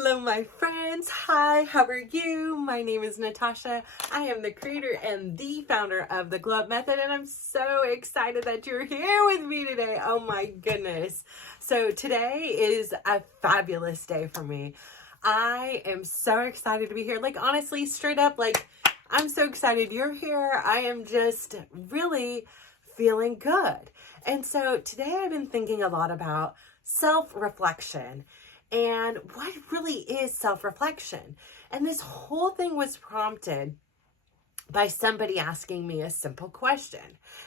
Hello, my friends. Hi, how are you? My name is Natasha. I am the creator and the founder of the Glow Up Method, and I'm so excited that you're here with me today. Oh my goodness. So today is a fabulous day for me. I am so excited to be here. Like, honestly, straight up, like, I'm so excited you're here. I am just really feeling good. And so today I've been thinking a lot about self-reflection and what really is self-reflection. And this whole thing was prompted by somebody asking me a simple question.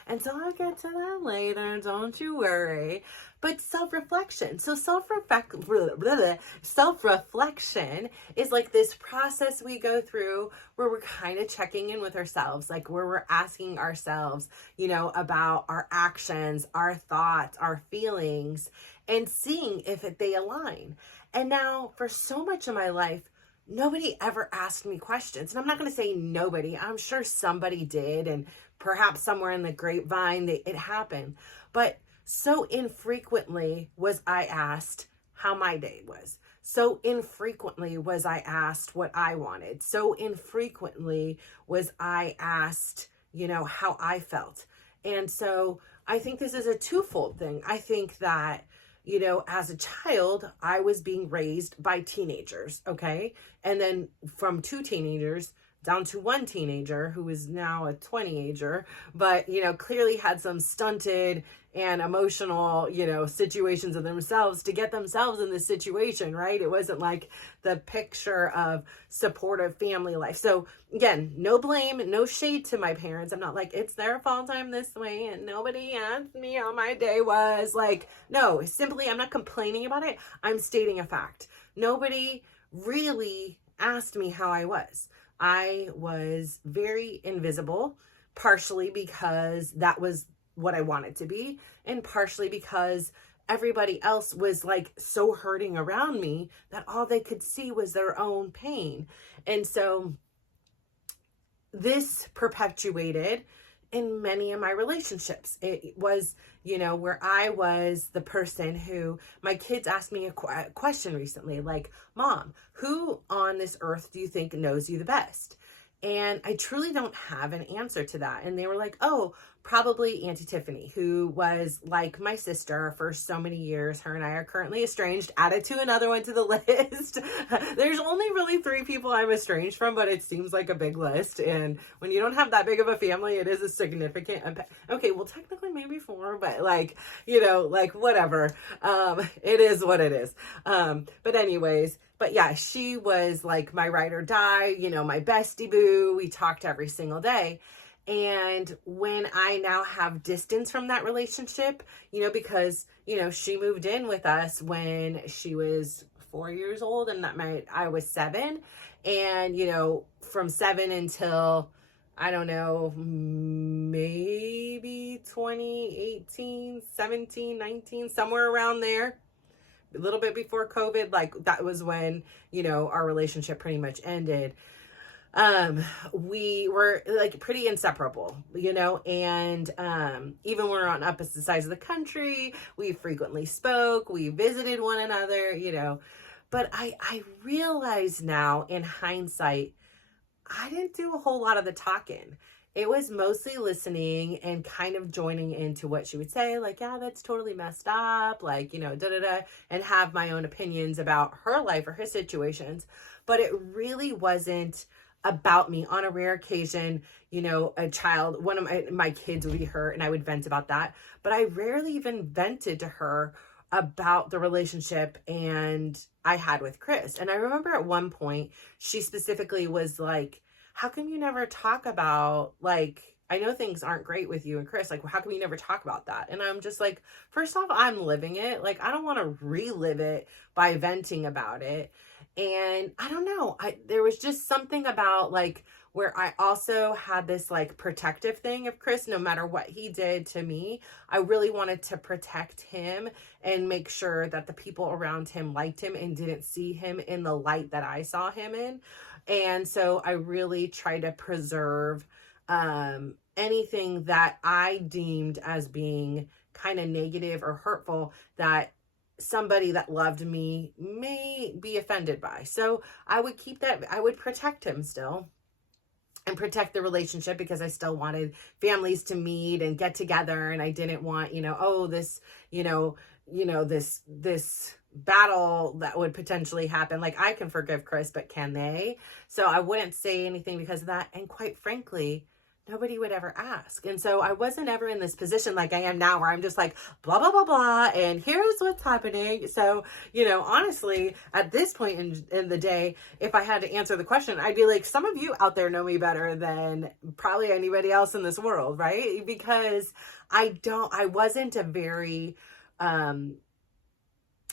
And so I'll get to that later, don't you worry. But self-reflection. So self-reflection is like this process we go through where we're kind of checking in with ourselves, like where we're asking ourselves, about our actions, our thoughts, our feelings, and seeing if they align. And now for so much of my life, nobody ever asked me questions. And I'm not going to say nobody. I'm sure somebody did. And perhaps somewhere in the grapevine it happened. But so infrequently was I asked how my day was. So infrequently was I asked what I wanted. So infrequently was I asked, how I felt. And so I think this is a twofold thing. I think that as a child, I was being raised by teenagers, okay? And then from two teenagers down to one teenager who is now a 20-ager, but, clearly had some stunted and emotional, situations of themselves to get themselves in this situation, right? It wasn't like the picture of supportive family life. So again, no blame, no shade to my parents. I'm not like, it's their fault I'm this way and nobody asked me how my day was. Like, no, simply, I'm not complaining about it. I'm stating a fact. Nobody really asked me how I was. I was very invisible, partially because that was what I wanted to be, and partially because everybody else was like so hurting around me that all they could see was their own pain. And so this perpetuated in many of my relationships. It was, where I was the person who, my kids asked me a question recently, like, Mom, who on this earth do you think knows you the best? And I truly don't have an answer to that. And they were like, oh, probably Auntie Tiffany, who was like my sister for so many years. Her and I are currently estranged. Added to another one to the list. There's only really 3 people I'm estranged from, but it seems like a big list. And when you don't have that big of a family, it is a significant impact. Okay, well, technically maybe 4, but like whatever. It is what it is. But anyways, but yeah, she was like my ride or die, my bestie boo. We talked every single day. And when I now have distance from that relationship, because, she moved in with us when she was 4 years old and I was 7. And, from 7 until, I don't know, maybe 2018, 17, 19, somewhere around there. A little bit before COVID, like that was when, our relationship pretty much ended. We were like pretty inseparable, and even when we're on opposite sides of the country, we frequently spoke, we visited one another, but I realize now in hindsight, I didn't do a whole lot of the talking. It was mostly listening and kind of joining into what she would say, like, yeah, that's totally messed up, like, and have my own opinions about her life or her situations. But it really wasn't about me. On a rare occasion, a child, one of my kids would be hurt and I would vent about that. But I rarely even vented to her about the relationship and I had with Chris. And I remember at one point, she specifically was like, how come you never talk about, like, I know things aren't great with you and Chris, like, how come you never talk about that? And I'm just like, first off, I'm living it. Like, I don't want to relive it by venting about it. And I don't know, there was just something about like where I also had this like protective thing of Chris. No matter what he did to me, I really wanted to protect him and make sure that the people around him liked him and didn't see him in the light that I saw him in. And so I really tried to preserve anything that I deemed as being kind of negative or hurtful that somebody that loved me may be offended by. So I would keep that, I would protect him still and protect the relationship, because I still wanted families to meet and get together. And I didn't want, oh, this, this battle that would potentially happen. Like, I can forgive Chris, but can they? So I wouldn't say anything because of that. And quite frankly, nobody would ever ask. And so I wasn't ever in this position like I am now, where I'm just like, blah, blah, blah, blah, and here's what's happening. So, honestly, at this point in the day, if I had to answer the question, I'd be like, some of you out there know me better than probably anybody else in this world, right? Because I wasn't a very,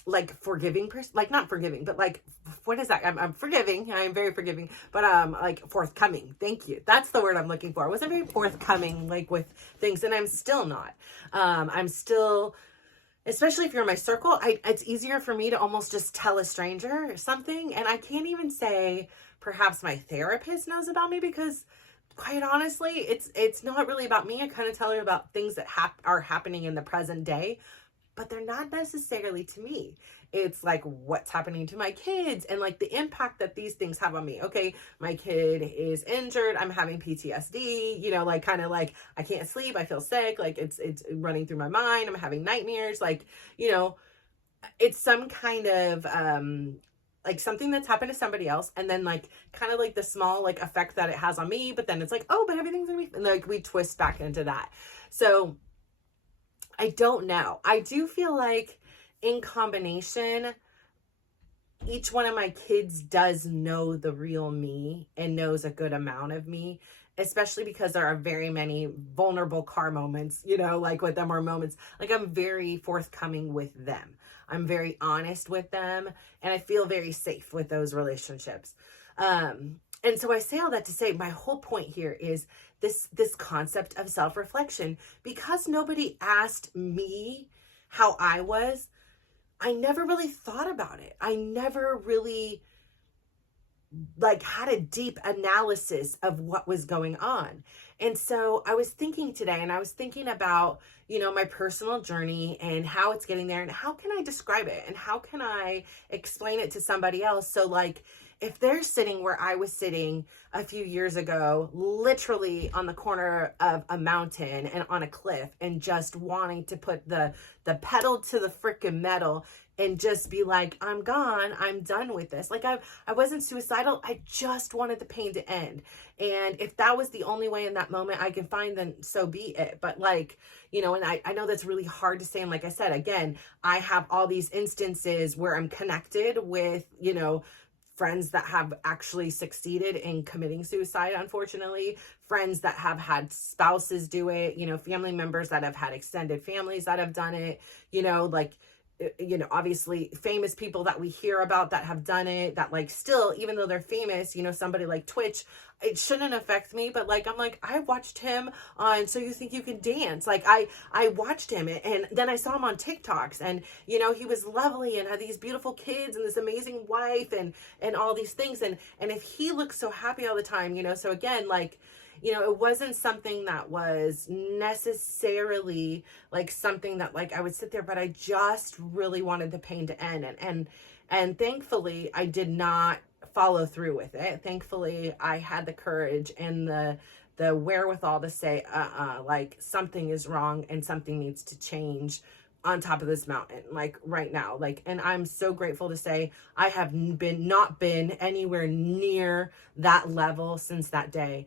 like forgiving person, like not forgiving, but like, what is that? I'm forgiving. I'm very forgiving, but like forthcoming. Thank you. That's the word I'm looking for. I wasn't very forthcoming, like with things, and I'm still not. I'm still, especially if you're in my circle, it's easier for me to almost just tell a stranger something, and I can't even say perhaps my therapist knows about me, because quite honestly, it's not really about me. I kind of tell her about things that are happening in the present day, but they're not necessarily to me. It's like what's happening to my kids and like the impact that these things have on me. Okay, my kid is injured. I'm having PTSD, like kind of like I can't sleep. I feel sick. Like it's running through my mind. I'm having nightmares. Like, it's some kind of, like something that's happened to somebody else, and then like kind of like the small like effect that it has on me, but then it's like, oh, but everything's gonna be, and like we twist back into that. So I don't know. I do feel like in combination, each one of my kids does know the real me and knows a good amount of me, especially because there are very many vulnerable car moments, like with them, or moments like I'm very forthcoming with them. I'm very honest with them, and I feel very safe with those relationships. And so I say all that to say, my whole point here is this concept of self-reflection. Because nobody asked me how I was, I never really thought about it. I never really like had a deep analysis of what was going on. And so I was thinking today, and I was thinking about, my personal journey and how it's getting there, and how can I describe it, and how can I explain it to somebody else. So like, if they're sitting where I was sitting a few years ago, literally on the corner of a mountain and on a cliff, and just wanting to put the pedal to the freaking metal and just be like, I'm gone, I'm done with this. Like I wasn't suicidal. I just wanted the pain to end. And if that was the only way in that moment I can find, then so be it. But like, and I know that's really hard to say. And like I said, again, I have all these instances where I'm connected with, friends that have actually succeeded in committing suicide, unfortunately, friends that have had spouses do it, family members that have had extended families that have done it, like, obviously famous people that we hear about that have done it, that like still, even though they're famous, somebody like Twitch, it shouldn't affect me. But like, I'm like, I watched him on So You Think You Can Dance. Like I watched him, and then I saw him on TikToks, and, he was lovely and had these beautiful kids and this amazing wife and all these things. And if he looks so happy all the time, so again, like, it wasn't something that was necessarily like something that like I would sit there, but I just really wanted the pain to end. And thankfully I did not follow through with it. Thankfully I had the courage and the wherewithal to say, like something is wrong and something needs to change on top of this mountain, like right now. Like, and I'm so grateful to say I have not been anywhere near that level since that day.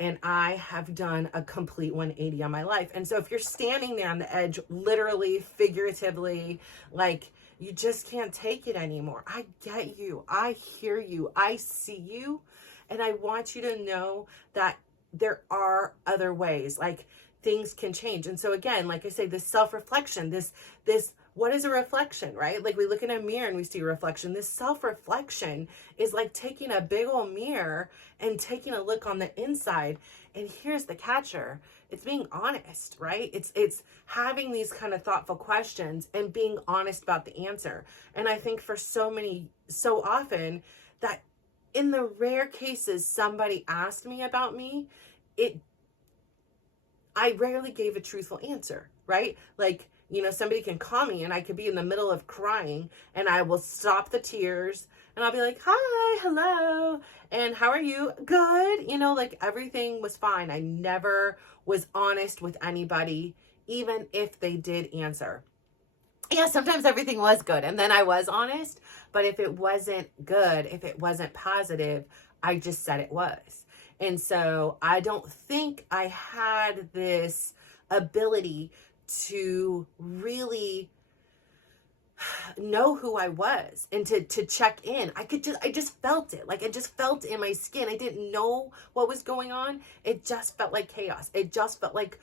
And I have done a complete 180 on my life. And so if you're standing there on the edge, literally, figuratively, like you just can't take it anymore, I get you. I hear you. I see you. And I want you to know that there are other ways. Like things can change. And so again, like I say, this self-reflection, this what is a reflection, right? Like we look in a mirror and we see a reflection. This self-reflection is like taking a big old mirror and taking a look on the inside. And here's the catcher. It's being honest, right? It's having these kind of thoughtful questions and being honest about the answer. And I think for so often that in the rare cases somebody asked me about me, I rarely gave a truthful answer, right? Like You know, somebody can call me and I could be in the middle of crying and I will stop the tears and I'll be like, hi, hello, and how are you? Good. You know, like everything was fine. I never was honest with anybody, even if they did answer. Yeah, sometimes everything was good and then I was honest, but if it wasn't good, if it wasn't positive, I just said it was. And so I don't think I had this ability to really know who I was and to check in. I just felt it. Like I just felt in my skin. I didn't know what was going on. It just felt like chaos. It just felt like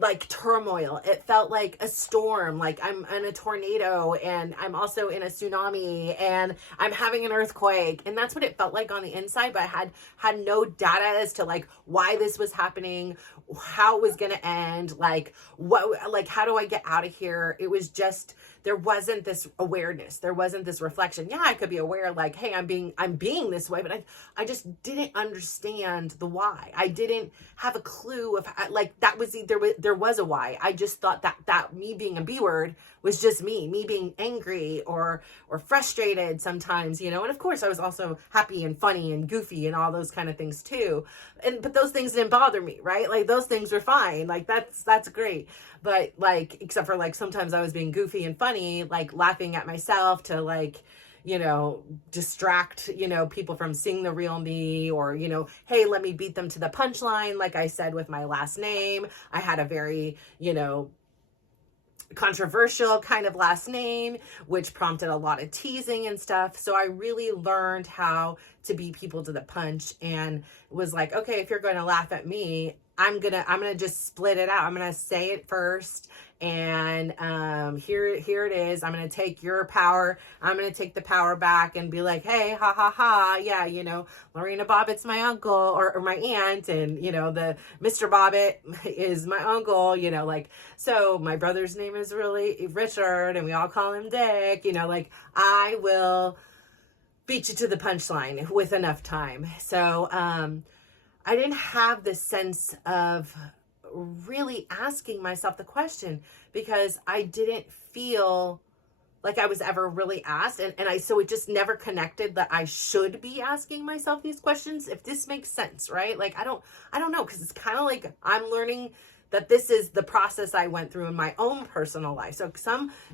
like turmoil. It felt like a storm, like I'm in a tornado and I'm also in a tsunami and I'm having an earthquake. And that's what it felt like on the inside, but I had no data as to like why this was happening, how it was going to end, like what, like how do I get out of here? It was just, there wasn't this awareness. There wasn't this reflection. Yeah, I could be aware like, hey, I'm being this way, but I just didn't understand the why. I didn't have a clue of like that was there was a why. I just thought that me being a B word was just me being angry or frustrated sometimes, you know. And of course I was also happy and funny and goofy and all those kind of things too. But those things didn't bother me, right? Like those things were fine. Like that's great. But like, except for like sometimes I was being goofy and funny, like laughing at myself to like, you know, distract, you know, people from seeing the real me, or, you know, hey, let me beat them to the punchline. Like I said, with my last name, I had a very, you know, controversial kind of last name, which prompted a lot of teasing and stuff. So I really learned how to beat people to the punch and was like, okay, if you're going to laugh at me, I'm gonna just split it out. I'm gonna say it first, and here it is. I'm gonna take your power. I'm gonna take the power back and be like, hey, ha ha ha, yeah, you know, Lorena Bobbitt's my uncle or my aunt, and you know, the Mr. Bobbitt is my uncle. You know, like, so my brother's name is really Richard, and we all call him Dick. You know, like I will beat you to the punchline with enough time. So I didn't have this sense of really asking myself the question because I didn't feel like I was ever really asked. So it just never connected that I should be asking myself these questions, if this makes sense, right? Like, I don't know. Cause it's kind of like I'm learning that this is the process I went through in my own personal life. So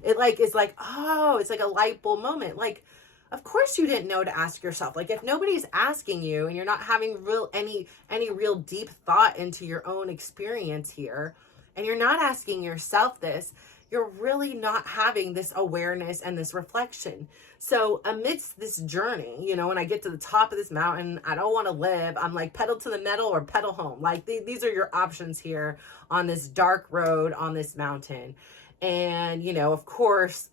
it like, is like, oh, it's like a light bulb moment. Like, of course you didn't know to ask yourself. Like if nobody's asking you and you're not having any real deep thought into your own experience here, and you're not asking yourself this, you're really not having this awareness and this reflection. So amidst this journey, you know, when I get to the top of this mountain, I don't want to live. I'm like, pedal to the metal or pedal home. Like these are your options here on this dark road on this mountain. And, you know, of course,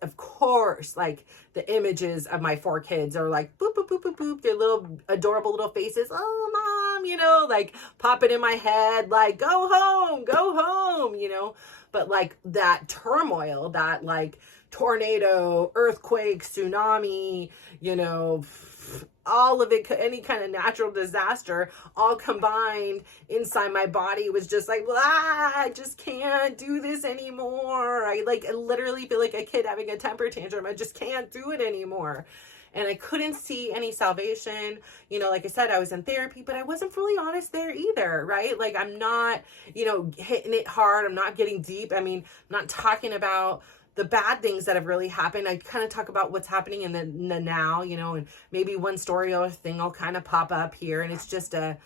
like the images of my 4 kids are like, boop, boop, boop, boop, boop, their little adorable little faces. Oh, mom, you know, like popping in my head, like, go home, you know. But like that turmoil, that like tornado, earthquake, tsunami, you know, all of it, any kind of natural disaster, all combined inside my body was just like, I just can't do this anymore. I literally feel like a kid having a temper tantrum. I just can't do it anymore. And I couldn't see any salvation. You know, like I said, I was in therapy, but I wasn't fully honest there either, right? Like I'm not, you know, hitting it hard. I'm not getting deep. I mean, I'm not talking about the bad things that have really happened. I kind of talk about what's happening in the now, you know, and maybe one story or thing will kind of pop up here, and it's just a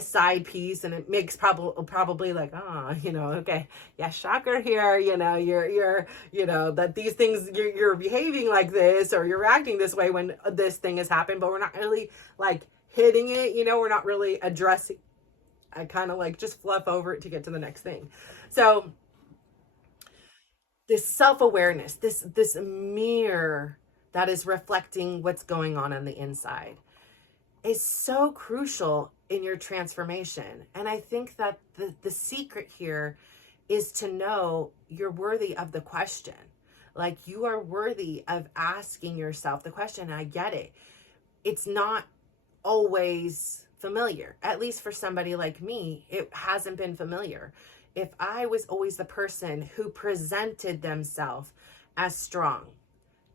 side piece, and it makes probably like, oh, you know, okay, yeah, shocker here, you know, you're you know, that these things, you're behaving like this or you're reacting this way when this thing has happened, but we're not really like hitting it, you know, we're not really addressing. I kind of like just fluff over it to get to the next thing. So this self-awareness, this mirror that is reflecting what's going on the inside is so crucial in your transformation. And I think that the secret here is to know you're worthy of the question. Like you are worthy of asking yourself the question. And I get it. It's not always familiar. At least for somebody like me, it hasn't been familiar. if I was always the person who presented themselves as strong,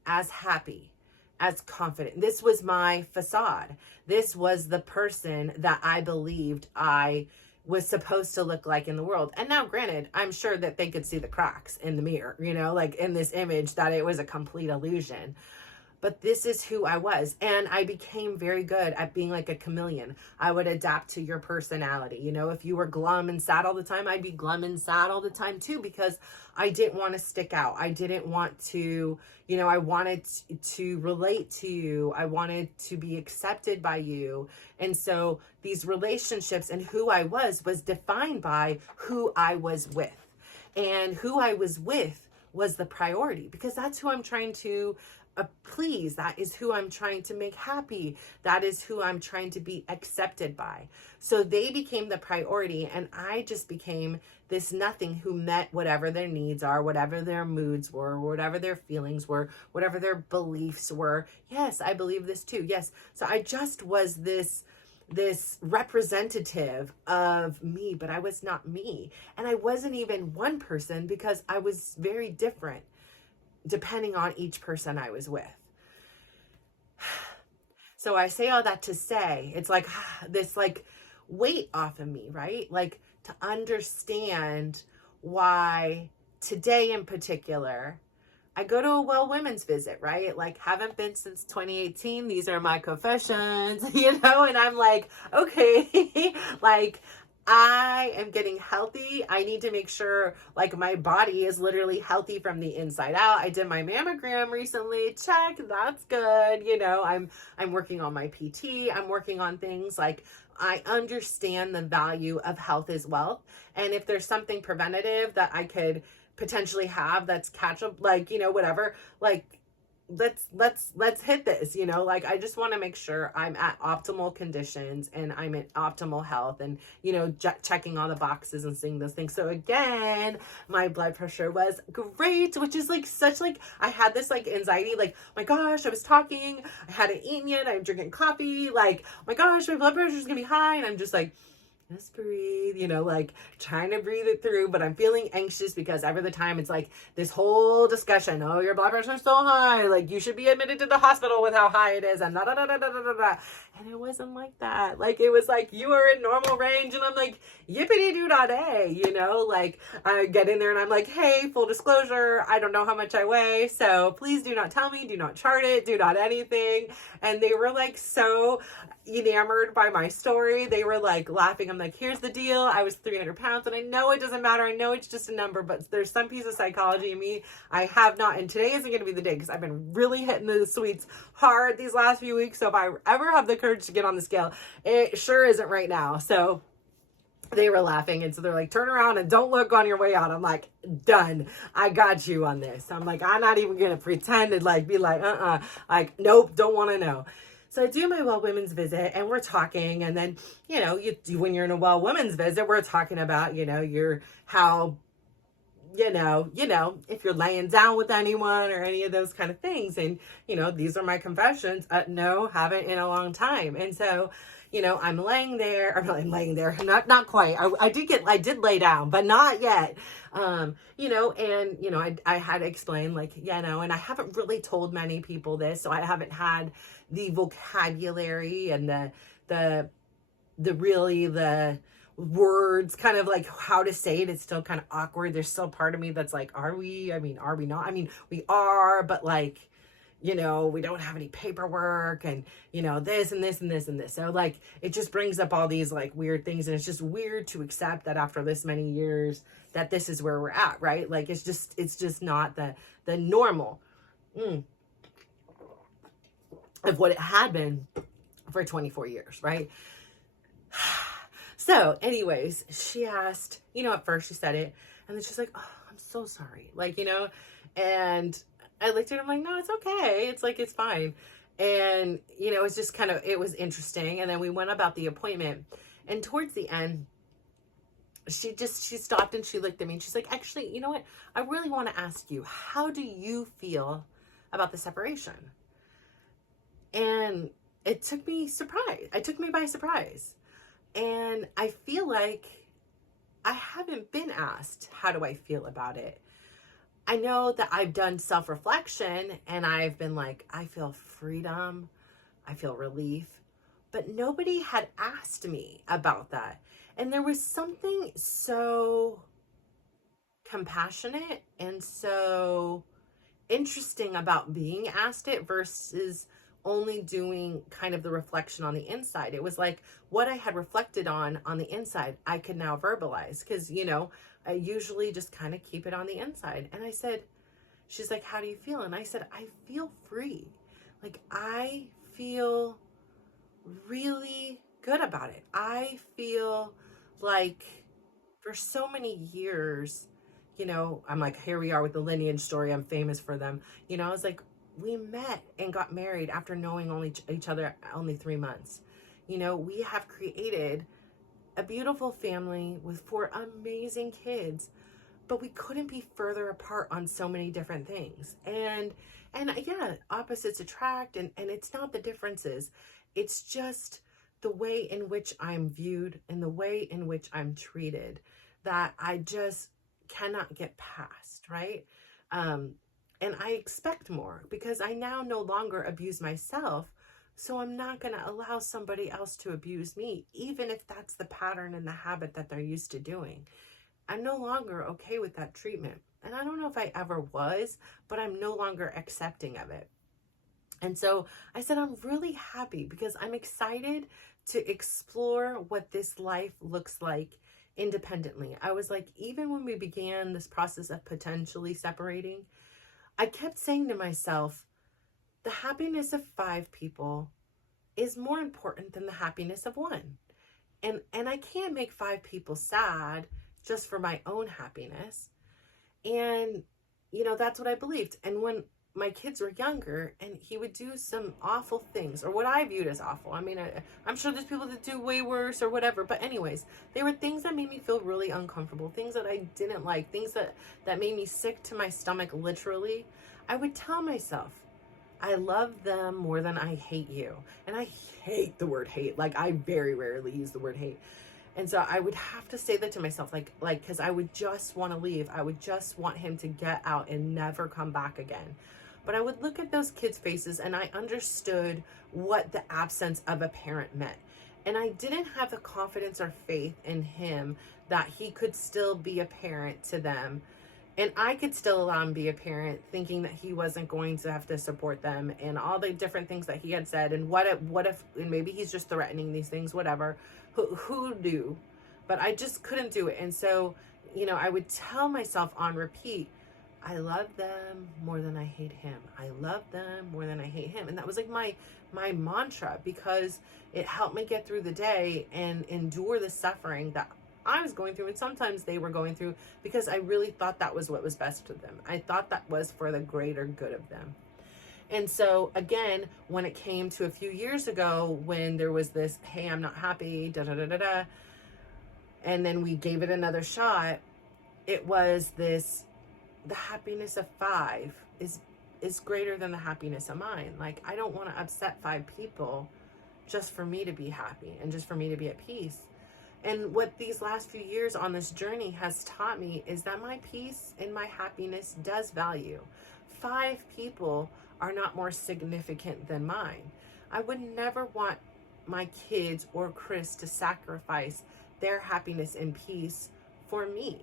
as happy, as confident, this was my facade. This was the person that I believed I was supposed to look like in the world. And now, granted, I'm sure that they could see the cracks in the mirror, you know, like in this image, that it was a complete illusion. But this is who I was. And I became very good at being like a chameleon. I would adapt to your personality. You know, if you were glum and sad all the time, I'd be glum and sad all the time too, because I didn't want to stick out. I didn't want to, you know, I wanted to relate to you. I wanted to be accepted by you. And so these relationships and who I was defined by who I was with. And who I was with was the priority, because that's who I'm trying to please. That is who I'm trying to make happy. That is who I'm trying to be accepted by. So they became the priority, and I just became this nothing who met whatever their needs are, whatever their moods were, whatever their feelings were, whatever their beliefs were. Yes, I believe this too. Yes. So I just was this representative of me, but I was not me. And I wasn't even one person, because I was very different depending on each person I was with. So I say all that to say, it's like this like weight off of me, right? Like to understand why today in particular, I go to a Well Women's Visit, right? Like haven't been since 2018. These are my confessions, you know? And I'm like, okay, like I am getting healthy. I need to make sure like my body is literally healthy from the inside out. I did my mammogram recently. Check, that's good. You know, I'm working on my PT. I'm working on things like I understand the value of health as wealth. And if there's something preventative that I could potentially have that's catch up, like, you know, whatever, like let's hit this, you know, like I just want to make sure I'm at optimal conditions and I'm in optimal health, and you know, checking all the boxes and seeing those things. So again, my blood pressure was great, which is like such like I had this like anxiety, like my gosh, I was talking, I hadn't eaten yet, I'm drinking coffee, like my gosh, my blood pressure is gonna be high, and I'm just like, just breathe, you know, like trying to breathe it through. But I'm feeling anxious because every other time it's like this whole discussion. Oh, your blood pressure is so high. Like you should be admitted to the hospital with how high it is. And da da da da da da da. And it wasn't like that. Like it was like, you are in normal range. And I'm like, yippity doo da day, you know, like I get in there and I'm like, hey, full disclosure, I don't know how much I weigh. So please do not tell me, do not chart it, do not anything. And they were like so enamored by my story. They were like laughing. I'm like, here's the deal. I was 300 pounds, and I know it doesn't matter. I know it's just a number, but there's some piece of psychology in me I have not. And today isn't going to be the day, because I've been really hitting the sweets hard these last few weeks. So if I ever have the courage to get on the scale, it sure isn't right now. So they were laughing. And so they're like, turn around and don't look on your way out. I'm like, done. I got you on this. I'm like, I'm not even going to pretend to like be like, like, nope, don't want to know. So I do my Well Women's Visit, and we're talking, and then, you know, when you're in a Well Women's Visit, we're talking about, you know, if you're laying down with anyone or any of those kind of things. And, you know, these are my confessions. No, haven't in a long time. And so, you know, I'm laying there, not quite. I did lay down, but not yet. You know, and, you know, I had to explain, like, you know, and I haven't really told many people this, so I haven't had the vocabulary and the words, kind of like how to say it. It's still kind of awkward. There's still part of me that's like, are we not? I mean, we are, but like, you know, we don't have any paperwork, and, you know, this and this and this and this. So like, it just brings up all these like weird things. And it's just weird to accept that after this many years that this is where we're at, right? Like, it's just not the normal of what it had been for 24 years, right? So anyways, she asked, you know, at first she said it, and then she's like, oh, I'm so sorry. Like, you know, and I looked at her, I'm like, no, it's okay. It's like, it's fine. And, you know, it's just kind of, it was interesting. And then we went about the appointment, and towards the end, she stopped and she looked at me, and she's like, actually, you know what? I really want to ask you, how do you feel about the separation? And it took me by surprise. And I feel like I haven't been asked, how do I feel about it? I know that I've done self-reflection and I've been like, I feel freedom, I feel relief, but nobody had asked me about that. And there was something so compassionate and so interesting about being asked it versus only doing kind of the reflection on the inside. It was like what I had reflected on the inside, I could now verbalize because, I usually just kind of keep it on the inside. And I said, she's like, how do you feel? And I said, I feel free. Like, I feel really good about it. I feel like for so many years, I'm like, here we are with the lineage story. I'm famous for them. I was like, we met and got married after knowing only each other only 3 months. We have created a beautiful family with 4 amazing kids, but we couldn't be further apart on so many different things. And yeah, opposites attract, and it's not the differences. It's just the way in which I'm viewed and the way in which I'm treated that I just cannot get past, right? And I expect more because I now no longer abuse myself. So I'm not going to allow somebody else to abuse me, even if that's the pattern and the habit that they're used to doing. I'm no longer okay with that treatment. And I don't know if I ever was, but I'm no longer accepting of it. And so I said, I'm really happy because I'm excited to explore what this life looks like independently. I was like, even when we began this process of potentially separating, I kept saying to myself, the happiness of 5 people is more important than the happiness of 1. And I can't make 5 people sad just for my own happiness. And, that's what I believed. And when my kids were younger and he would do some awful things, or what I viewed as awful. I mean, I'm sure there's people that do way worse or whatever. But anyways, they were things that made me feel really uncomfortable, things that I didn't like, things that made me sick to my stomach, literally. I would tell myself, I love them more than I hate you. And I hate the word hate. Like, I very rarely use the word hate. And so I would have to say that to myself, like, because I would just want to leave. I would just want him to get out and never come back again. But I would look at those kids' faces and I understood what the absence of a parent meant. And I didn't have the confidence or faith in him that he could still be a parent to them. And I could still allow him to be a parent, thinking that he wasn't going to have to support them and all the different things that he had said. And what if, and maybe he's just threatening these things, whatever, who knew? But I just couldn't do it. And so, I would tell myself on repeat, I love them more than I hate him. I love them more than I hate him. And that was like my mantra, because it helped me get through the day and endure the suffering that I was going through, and sometimes they were going through, because I really thought that was what was best for them. I thought that was for the greater good of them. And so again, when it came to a few years ago, when there was this, hey, I'm not happy, da da da da da, and then we gave it another shot, it was this, the happiness of 5 is greater than the happiness of mine. Like, I don't want to upset 5 people just for me to be happy and just for me to be at peace. And what these last few years on this journey has taught me is that my peace and my happiness does value. 5 people are not more significant than mine. I would never want my kids or Chris to sacrifice their happiness and peace for me.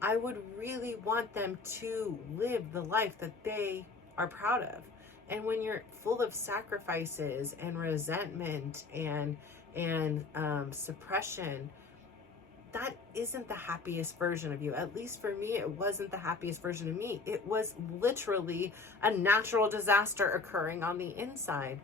I would really want them to live the life that they are proud of. And when you're full of sacrifices and resentment and suppression, that isn't the happiest version of you. At least for me, it wasn't the happiest version of me. It was literally a natural disaster occurring on the inside.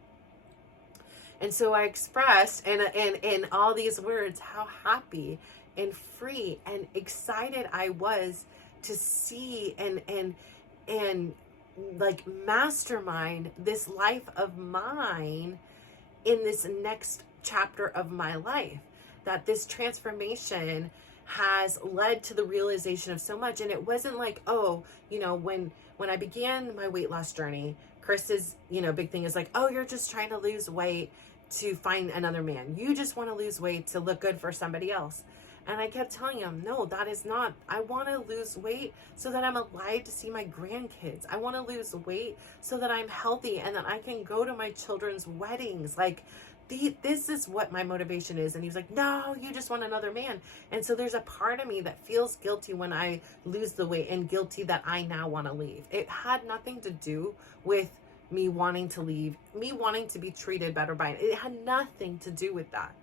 And so I expressed in all these words how happy and free and excited I was to see and like mastermind this life of mine in this next chapter of my life. That this transformation has led to the realization of so much. And it wasn't like, oh, when I began my weight loss journey, Chris's, big thing is like, oh, you're just trying to lose weight to find another man. You just want to lose weight to look good for somebody else. And I kept telling him, no, that is not, I want to lose weight so that I'm alive to see my grandkids. I want to lose weight so that I'm healthy and that I can go to my children's weddings. Like, this is what my motivation is. And he was like, no, you just want another man. And so there's a part of me that feels guilty when I lose the weight, and guilty that I now want to leave. It had nothing to do with me wanting to leave, me wanting to be treated better by it. It had nothing to do with that.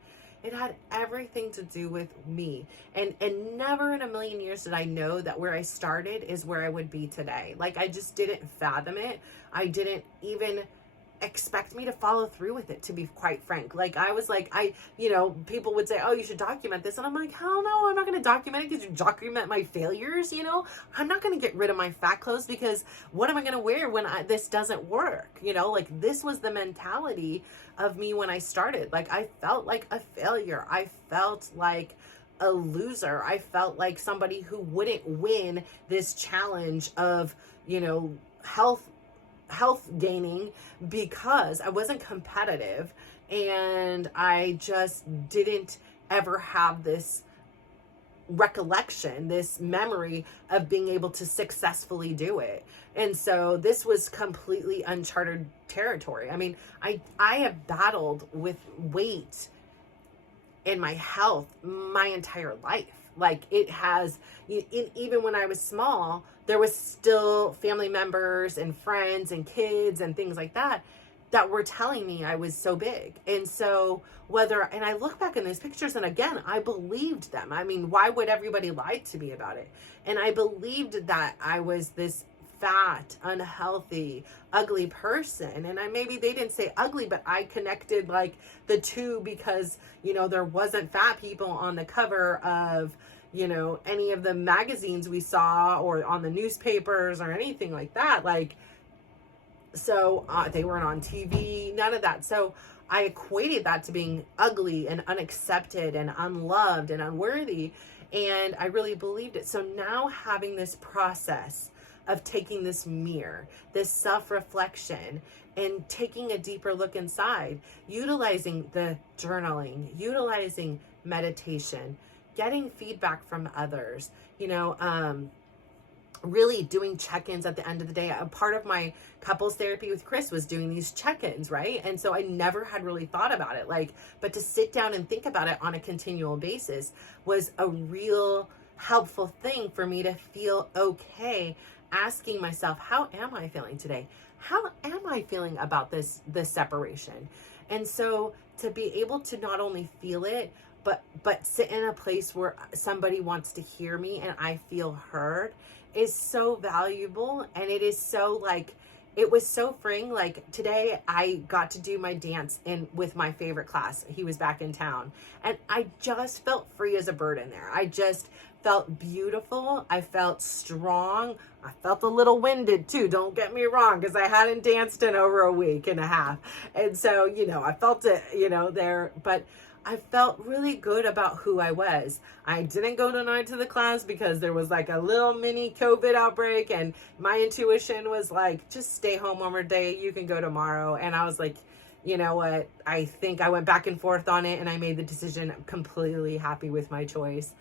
It had everything to do with me. And never in a million years did I know that where I started is where I would be today. Like, I just didn't fathom it. I didn't even expect me to follow through with it, to be quite frank. Like, I was like, people would say, oh, you should document this. And I'm like, hell no, I'm not going to document it because you document my failures. I'm not going to get rid of my fat clothes, because what am I going to wear when this doesn't work? Like, this was the mentality of me when I started. Like, I felt like a failure. I felt like a loser. I felt like somebody who wouldn't win this challenge of, health gaining, because I wasn't competitive, and I just didn't ever have this recollection, this memory of being able to successfully do it. And so this was completely uncharted territory. I mean, I have battled with weight in my health my entire life. Like, it has, even when I was small, there was still family members and friends and kids and things like that were telling me I was so big. And so and I look back in those pictures, and again, I believed them. I mean, why would everybody lie to me about it? And I believed that I was this fat, unhealthy, ugly person. And maybe they didn't say ugly, but I connected like the two, because, there wasn't fat people on the cover of, any of the magazines we saw, or on the newspapers, or anything like that. Like, so they weren't on TV, none of that. So I equated that to being ugly and unaccepted and unloved and unworthy. And I really believed it. So now, having this process of taking this mirror, this self-reflection, and taking a deeper look inside, utilizing the journaling, utilizing meditation, getting feedback from others, really doing check-ins at the end of the day. A part of my couples therapy with Chris was doing these check-ins, right? And so I never had really thought about it, but to sit down and think about it on a continual basis was a real helpful thing for me to feel okay, asking myself, how am I feeling today? How am I feeling about this separation? And so to be able to not only feel it, but sit in a place where somebody wants to hear me and I feel heard is so valuable. And it is so it was so freeing. Like, today I got to do my dance with my favorite class. He was back in town, and I just felt free as a bird in there. I just felt beautiful. I felt strong. I felt a little winded too, don't get me wrong, because I hadn't danced in over a week and a half. And so, I felt it, there, but I felt really good about who I was. I didn't go tonight to the class because there was like a little mini COVID outbreak, and my intuition was like, just stay home one more day. You can go tomorrow. And I was like, you know what? I think I went back and forth on it, and I made the decision. I'm completely happy with my choice.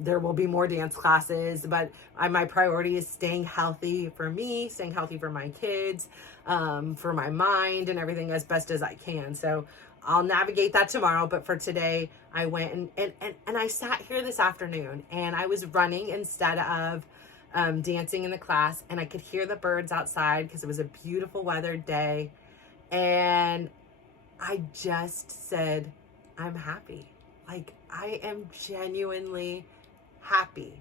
There will be more dance classes, but my priority is staying healthy for me, staying healthy for my kids, for my mind and everything as best as I can. So I'll navigate that tomorrow. But for today, I went and I sat here this afternoon, and I was running instead of dancing in the class, and I could hear the birds outside because it was a beautiful weathered day. And I just said, I'm happy. Like, I am genuinely happy.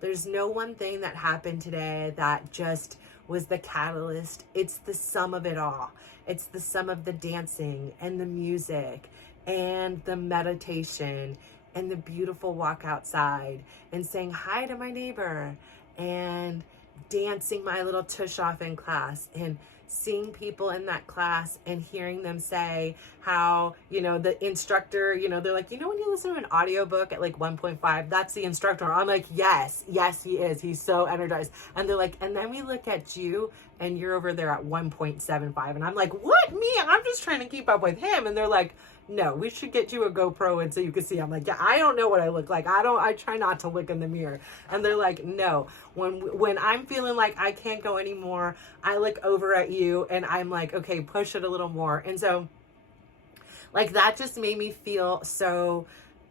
There's no one thing that happened today that just was the catalyst. It's the sum of it all. It's the sum of the dancing and the music and the meditation and the beautiful walk outside and saying hi to my neighbor and dancing my little tush off in class and seeing people in that class and hearing them say how, the instructor, they're like, when you listen to an audiobook at like 1.5, that's the instructor. I'm like, yes, he is. He's so energized. And they're like, and then we look at you and you're over there at 1.75. And I'm like, what? Me? I'm just trying to keep up with him. And they're like, No, we should get you a GoPro and so you can see. I'm like, yeah, I don't know what I look like. I try not to look in the mirror. And they're like, no, when I'm feeling like I can't go anymore, I look over at you and I'm like, okay, push it a little more. And so like that just made me feel so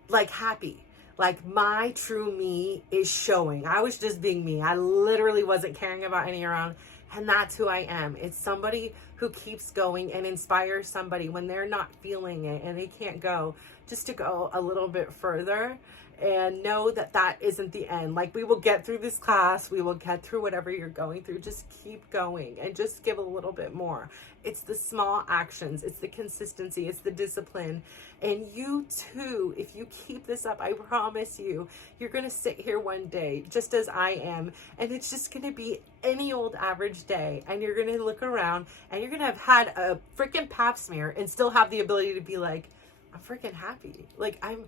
like happy. Like my true me is showing. I was just being me. I literally wasn't caring about any around. And that's who I am. It's somebody who keeps going and inspires somebody when they're not feeling it and they can't go, just to go a little bit further and know that that isn't the end. Like we will get through this class. We will get through whatever you're going through. Just keep going and just give a little bit more. It's the small actions. It's the consistency. It's the discipline. And you too, if you keep this up, I promise you, you're going to sit here one day, just as I am. And it's just going to be any old average day. And you're going to look around and you're going to have had a freaking pap smear and still have the ability to be like, I'm freaking happy. Like I'm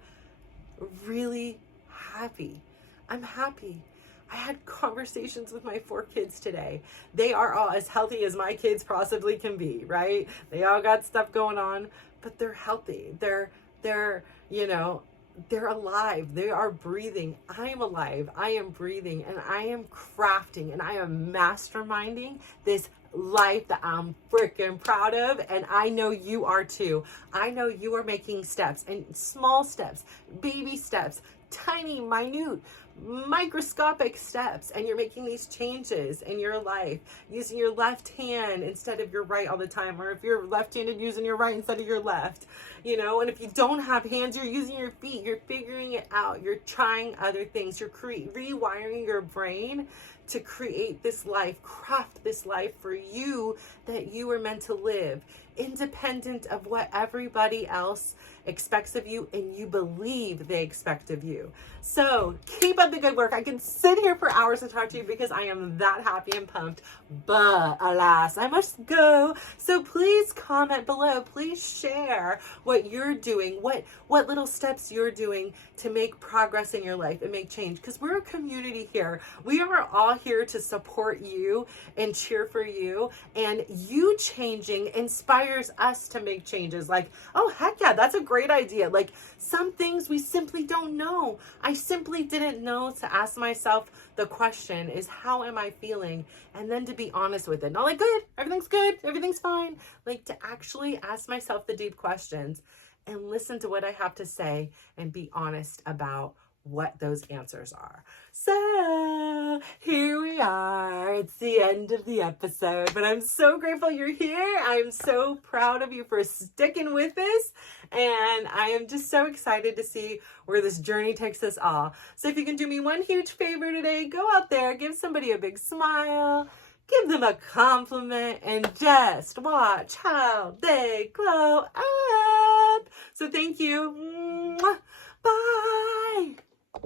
really happy. I'm happy. I had conversations with my 4 kids today. They are all as healthy as my kids possibly can be, right? They all got stuff going on, but they're healthy. They're they're alive. They are breathing. I am alive. I am breathing, and I am crafting and I am masterminding this life that I'm freaking proud of, and I know you are too. I know you are making steps, and small steps, baby steps, tiny, minute, microscopic steps, and you're making these changes in your life using your left hand instead of your right all the time, or if you're left-handed, using your right instead of your left, and if you don't have hands, you're using your feet. You're figuring it out. You're trying other things. You're rewiring your brain to create this life, craft this life for you that you were meant to live, independent of what everybody else expects of you and you believe they expect of you. So keep up the good work. I can sit here for hours and talk to you because I am that happy and pumped, but alas, I must go. So please comment below. Please share what you're doing, what little steps you're doing to make progress in your life and make change, because we're a community here. We are all here to support you and cheer for you, and you changing inspires us to make changes. Like, oh heck yeah, that's a great idea. Like some things we simply don't know. I simply didn't know to ask myself the question is, how am I feeling? And then to be honest with it. Not like good, everything's fine. Like to actually ask myself the deep questions and listen to what I have to say and be honest about what those answers are. So here we are. It's the end of the episode, but I'm so grateful you're here. I'm so proud of you for sticking with this, and I am just so excited to see where this journey takes us all. So if you can do me one huge favor today, go out there, give somebody a big smile, give them a compliment, and just watch how they glow up. So thank you. Mwah.